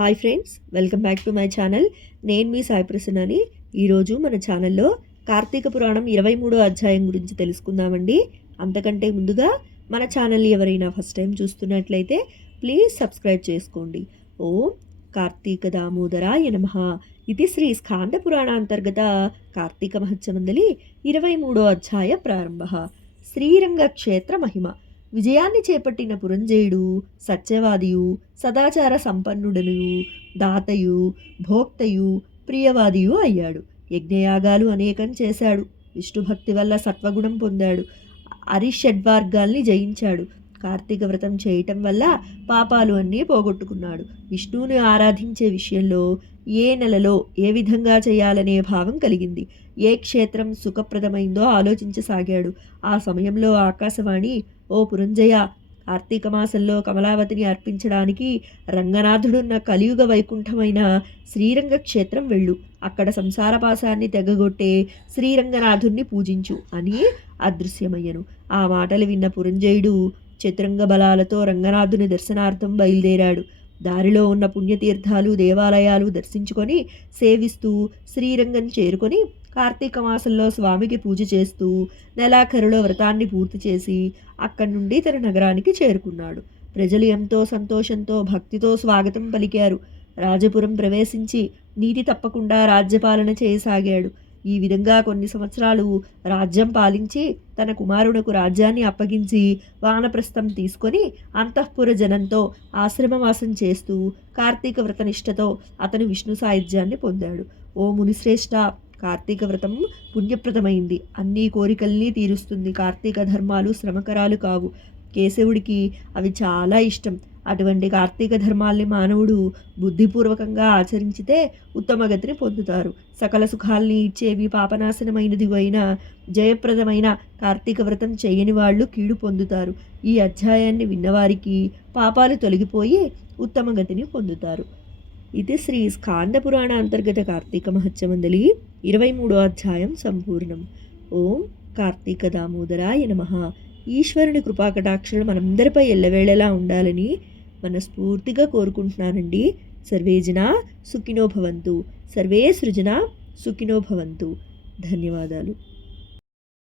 Hi friends, welcome back to my channel. నేను మీ సాయి ప్రసన్నని. ఈరోజు మన ఛానల్లో కార్తీక పురాణం 23వ అధ్యాయం గురించి తెలుసుకుందామండి. అంతకంటే ముందుగా మన ఛానల్ని ఎవరైనా ఫస్ట్ టైం చూస్తున్నట్లయితే ప్లీజ్ సబ్స్క్రైబ్ చేసుకోండి. ఓం కార్తీక దామోదరాయ నమః. ఇది శ్రీ స్కాంద పురాణాంతర్గత కార్తీక మహత్యమందలి 23వ అధ్యాయ ప్రారంభ. శ్రీరంగ క్షేత్ర మహిమ. విజయాన్ని చేపట్టిన పురంజయుడు సత్యవాదియు, సదాచార సంపన్నుడను, దాతయు, భోక్తయు, ప్రియవాదియు అయ్యాడు. యజ్ఞయాగాలు అనేకం చేశాడు. విష్ణుభక్తి వల్ల సత్వగుణం పొందాడు. అరిషడ్వర్గాల్ని జయించాడు. కార్తీక వ్రతం చేయటం వల్ల పాపాలు అన్నీ పోగొట్టుకున్నాడు. విష్ణువుని ఆరాధించే విషయంలో ఏ నెలలో ఏ విధంగా చేయాలనే భావం కలిగింది. ఏ క్షేత్రం సుఖప్రదమైందో ఆలోచించసాగాడు. ఆ సమయంలో ఆకాశవాణి, ఓ పురంజయ, కార్తీక మాసంలో కమలావతిని అర్పించడానికి రంగనాథుడున్న కలియుగ వైకుంఠమైన శ్రీరంగ క్షేత్రం వెళ్ళు. అక్కడ సంసార పాశాన్ని తెగగొట్టే శ్రీరంగనాథుణ్ణి పూజించు అని అదృశ్యమయ్యను. ఆ మాటలు విన్న పురంజయుడు చతురంగ బలాలతో రంగనాథుని దర్శనార్థం బయలుదేరాడు. దారిలో ఉన్న పుణ్యతీర్థాలు, దేవాలయాలు దర్శించుకొని సేవిస్తూ శ్రీరంగం చేరుకొని కార్తీక మాసంలో స్వామికి పూజ చేస్తూ నెలాఖరులో వ్రతాన్ని పూర్తి చేసి అక్కడి నుండి తన నగరానికి చేరుకున్నాడు. ప్రజలు ఎంతో సంతోషంతో భక్తితో స్వాగతం పలికారు. రాజపురం ప్రవేశించి నీతి తప్పకుండా రాజ్యపాలన చేయసాగాడు. ఈ విధంగా కొన్ని సంవత్సరాలు రాజ్యం పాలించి తన కుమారునకు రాజ్యాన్ని అప్పగించి వానప్రస్థం తీసుకొని అంతఃపుర జనంతో ఆశ్రమవాసం చేస్తూ కార్తీక వ్రతనిష్టతో అతను విష్ణు సాయుధ్యాన్ని పొందాడు. ఓ మునిశ్రేష్ఠ, కార్తీక వ్రతం పుణ్యప్రదమైంది. అన్ని కోరికల్ని తీరుస్తుంది. కార్తీక ధర్మాలు శ్రమకరాలు కావు. కేశవుడికి అవి చాలా ఇష్టం. అటువంటి కార్తీక ధర్మాల్ని మానవుడు బుద్ధిపూర్వకంగా ఆచరించితే ఉత్తమ గతిని పొందుతారు. సకల సుఖాల్ని ఇచ్చేవి, పాపనాశనమైనది అయిన జయప్రదమైన కార్తీక వ్రతం చేయని వాళ్ళు కీడు పొందుతారు. ఈ అధ్యాయాన్ని విన్నవారికి పాపాలు తొలగిపోయి ఉత్తమ గతిని పొందుతారు. ఇది శ్రీ స్కాంద పురాణ అంతర్గత కార్తీక మహత్యమందలి 23వ అధ్యాయం సంపూర్ణం. ఓం కార్తీక దామోదరాయ నమః. ఈశ్వరుని కృపాకటాక్షలు మనందరిపై ఎల్లవేళలా ఉండాలని మనస్ఫూర్తిగా కోరుకుంటున్నానండి. సర్వే జనా సుఖినో భవంతు. సర్వే సృజన సుఖినో భవంతు. ధన్యవాదాలు.